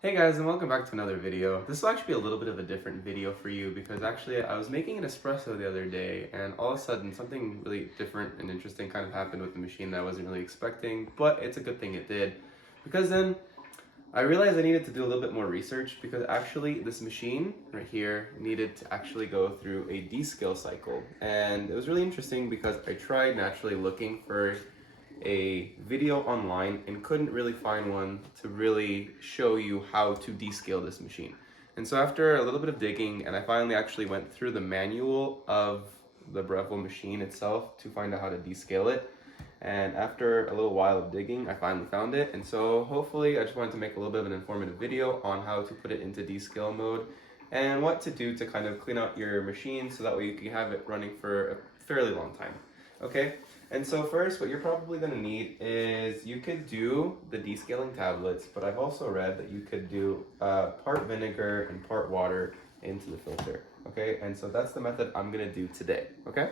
Hey guys, and welcome back to another video. This will actually be a little bit of a different video for you because actually I was making an espresso the other day and all of a sudden something really different and interesting kind of happened with the machine that I wasn't really expecting, but it's a good thing it did because then I realized I needed to do a little bit more research because actually this machine right here needed to actually go through a descale cycle. And it was really interesting because I tried naturally looking for a video online and couldn't really find one to really show you how to descale this machine. And so after a little bit of digging, and I finally actually went through the manual of the Breville machine itself to find out how to descale it. And after a little while of digging, I finally found it. And so hopefully I just wanted to make a little bit of an informative video on how to put it into descale mode and what to do to kind of clean out your machine so that way you can have it running for a fairly long time. Okay, and so first what you're probably going to need is you could do the descaling tablets, but I've also read that you could do part vinegar and part water into the filter. Okay, and so that's the method I'm going to do today. Okay,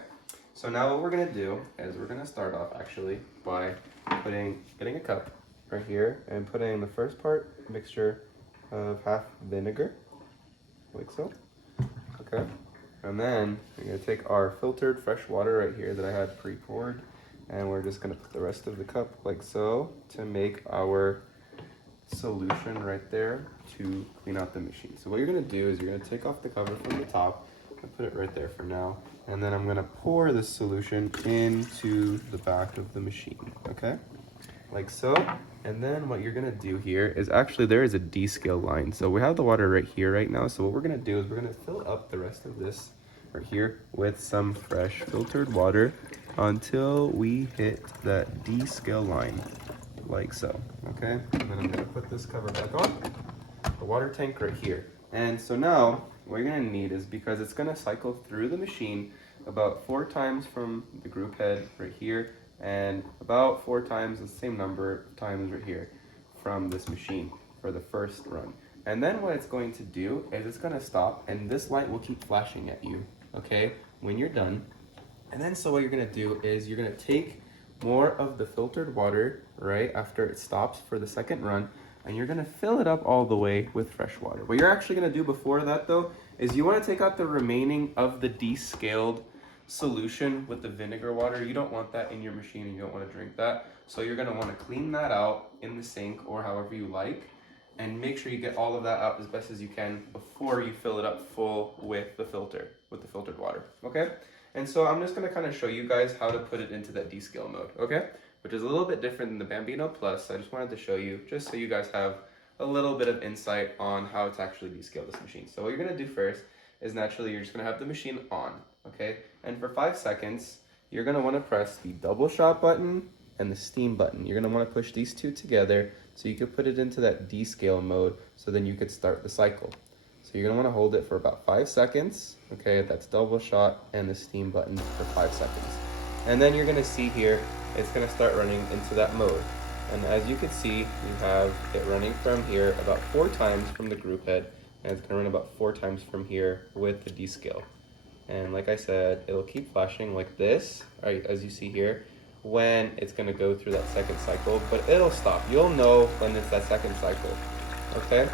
so now what we're going to do is we're going to start off actually by getting a cup right here and putting the first part mixture of half vinegar, like so. Okay. And then we're going to take our filtered fresh water right here that I had pre-poured, and we're just going to put the rest of the cup like so to make our solution right there to clean out the machine. So what you're going to do is you're going to take off the cover from the top and put it right there for now. And then I'm going to pour this solution into the back of the machine, okay? Like so. And then what you're gonna do here is actually there is a descale line. So we have the water right here right now. So what we're gonna do is we're gonna fill up the rest of this right here with some fresh filtered water until we hit that descale line, like so, okay? And then I'm gonna put this cover back on, the water tank right here. And so now what you're gonna need is, because it's gonna cycle through the machine about 4 times from the group head right here, and about 4 times the same number of times right here from this machine for the first run. And then what it's going to do is it's going to stop, and this light will keep flashing at you, okay, when you're done. And then so what you're going to do is you're going to take more of the filtered water right after it stops for the second run, and you're going to fill it up all the way with fresh water. What you're actually going to do before that though is you want to take out the remaining of the descaled solution with the vinegar water. You don't want that in your machine and you don't want to drink that. So you're going to want to clean that out in the sink or however you like, and make sure you get all of that out as best as you can before you fill it up full with the filtered water, okay? And so I'm just going to kind of show you guys how to put it into that descale mode, okay? Which is a little bit different than the Bambino Plus. I just wanted to show you just so you guys have a little bit of insight on how to actually descale this machine. So what you're going to do first is naturally you're just going to have the machine on, okay? And for 5 seconds, you're going to want to press the double shot button and the steam button. You're going to want to push these two together so you could put it into that descale mode, so then you could start the cycle. So you're going to want to hold it for about 5 seconds, okay? That's double shot and the steam button for 5 seconds. And then you're going to see here, it's going to start running into that mode. And as you can see, you have it running from here about 4 times from the group head, and it's going to run about 4 times from here with the descale. And like I said, it'll keep flashing like this, right, as you see here, when it's going to go through that second cycle, but it'll stop. You'll know when it's that second cycle, okay?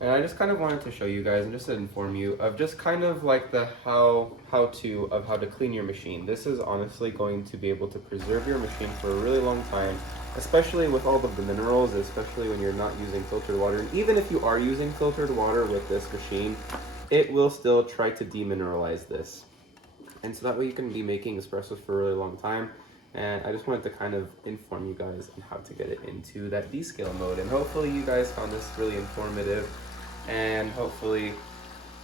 And I just kind of wanted to show you guys and just to inform you of just kind of like the how-to of how to clean your machine. This is honestly going to be able to preserve your machine for a really long time, especially with all of the minerals, especially when you're not using filtered water. And even if you are using filtered water with this machine, it will still try to demineralize this. And so that way you can be making espressos for a really long time. And I just wanted to kind of inform you guys on how to get it into that descale mode. And hopefully you guys found this really informative, and hopefully,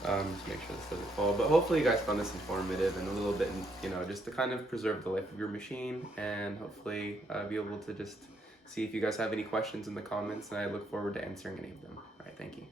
just make sure this doesn't fall, but hopefully you guys found this informative and a little bit, you know, just to kind of preserve the life of your machine, and hopefully be able to just see if you guys have any questions in the comments, and I look forward to answering any of them. All right, thank you.